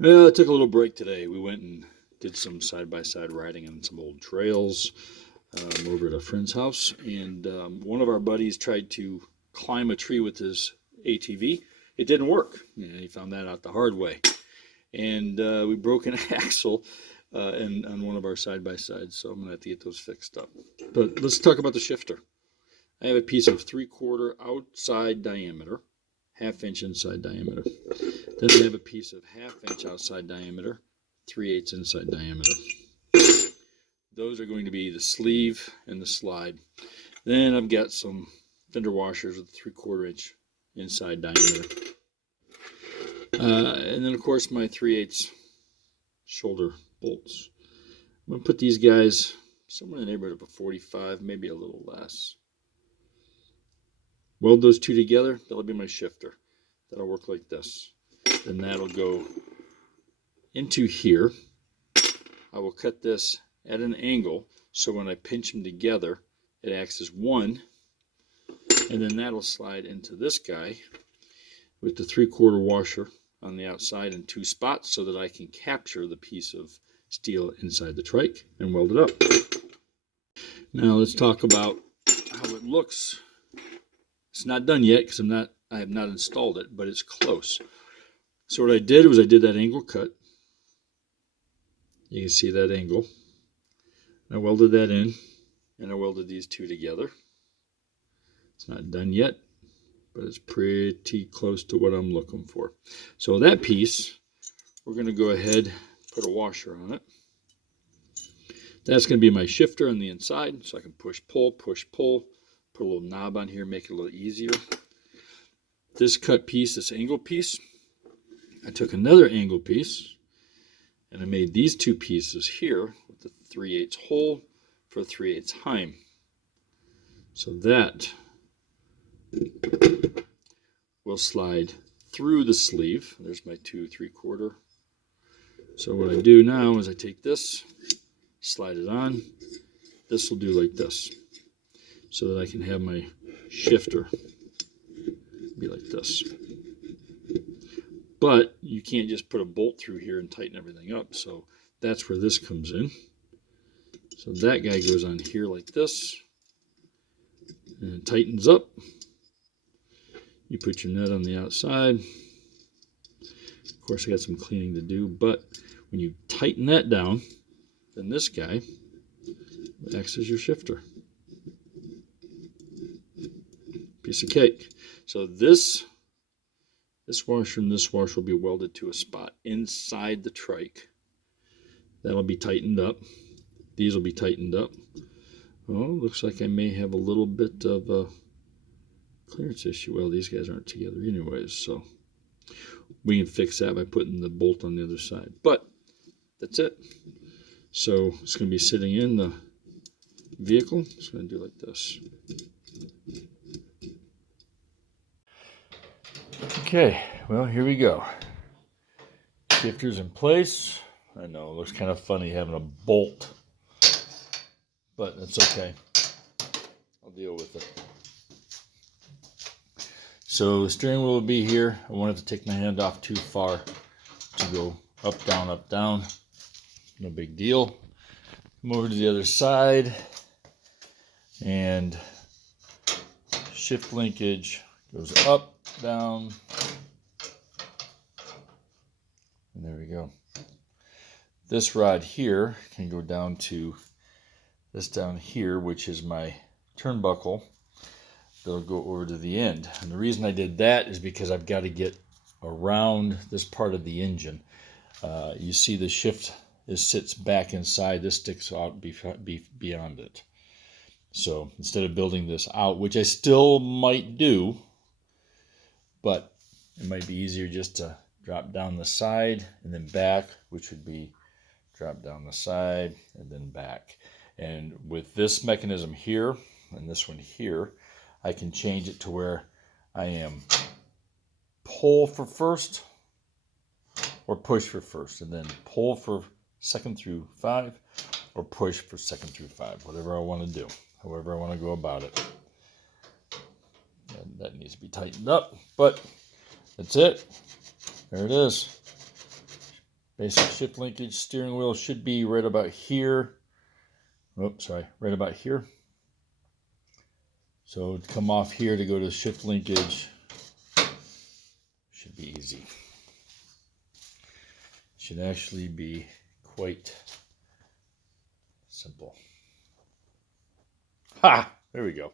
Well, I took a little break today. We went and did some side-by-side riding on some old trails over at a friend's house. And one of our buddies tried to climb a tree with his ATV. It didn't work. He found that out the hard way. And we broke an axle on one of our side-by-sides. So I'm going to have to get those fixed up. But let's talk about the shifter. I have a piece of 3/4 outside diameter, 1/2 inch inside diameter. Then I have a piece of 1/2 inch outside diameter, 3/8 inside diameter. Those are going to be the sleeve and the slide. Then I've got some fender washers with 3/4 inch inside diameter. And then of course my 3/8 shoulder bolts. I'm going to put these guys somewhere in the neighborhood of a 45, maybe a little less. Weld those two together, that'll be my shifter. That'll work like this. Then that'll go into here. I will cut this at an angle so when I pinch them together, it acts as one. And then that'll slide into this guy with the 3/4 washer on the outside in 2 spots so that I can capture the piece of steel inside the trike and weld it up. Now let's talk about how it looks. It's not done yet because I have not installed it, but it's close. So what I did was I did that angle cut. You can see that angle. I welded that in, and I welded these two together. It's not done yet, but it's pretty close to what I'm looking for. So that piece, we're going to go ahead and put a washer on it. That's going to be my shifter on the inside, so I can push, pull, put a little knob on here, make it a little easier. This cut piece, this angle piece, I took another angle piece and I made these two pieces here with the 3/8 hole for 3/8 heim. So that will slide through the sleeve. There's my 2 3/4. So what I do now is I take this, slide it on. This will do like this, so that I can have my shifter be like this. But you can't just put a bolt through here and tighten everything up, so that's where this comes in. So that guy goes on here like this, and it tightens up. You put your nut on the outside. Of course, I got some cleaning to do, but when you tighten that down, then this guy acts as your shifter. Piece of cake. So this washer and this washer will be welded to a spot inside the trike. That'll be tightened up. These will be tightened up. Oh, looks like I may have a little bit of a clearance issue. Well, these guys aren't together anyways, so we can fix that by putting the bolt on the other side. But that's it. So it's going to be sitting in the vehicle. It's going to do like this. Okay, well, here we go. Shifter's in place. I know, it looks kind of funny having a bolt, but that's okay. I'll deal with it. So the steering wheel will be here. I wanted to take my hand off too far to go up, down. No big deal. Come over to the other side, and shift linkage goes up, down, and there we go. This rod here can go down to this down here, which is my turnbuckle. That'll go over to the end. And the reason I did that is because I've got to get around this part of the engine. You see the shift, this sits back inside, this sticks out beyond it. So instead of building this out, which I still might do, but it might be easier just to drop down the side and then back, which would be drop down the side and then back. And with this mechanism here and this one here, I can change it to where I am pull for first or push for first, and then pull for 2nd through 5 or push for 2nd through 5, whatever I want to do, however I want to go about it. And that needs to be tightened up, but that's it. There it is. Basic shift linkage steering wheel should be right about here. Oops, sorry, right about here. So to come off here to go to shift linkage should be easy. Should actually be quite simple. Ha! There we go.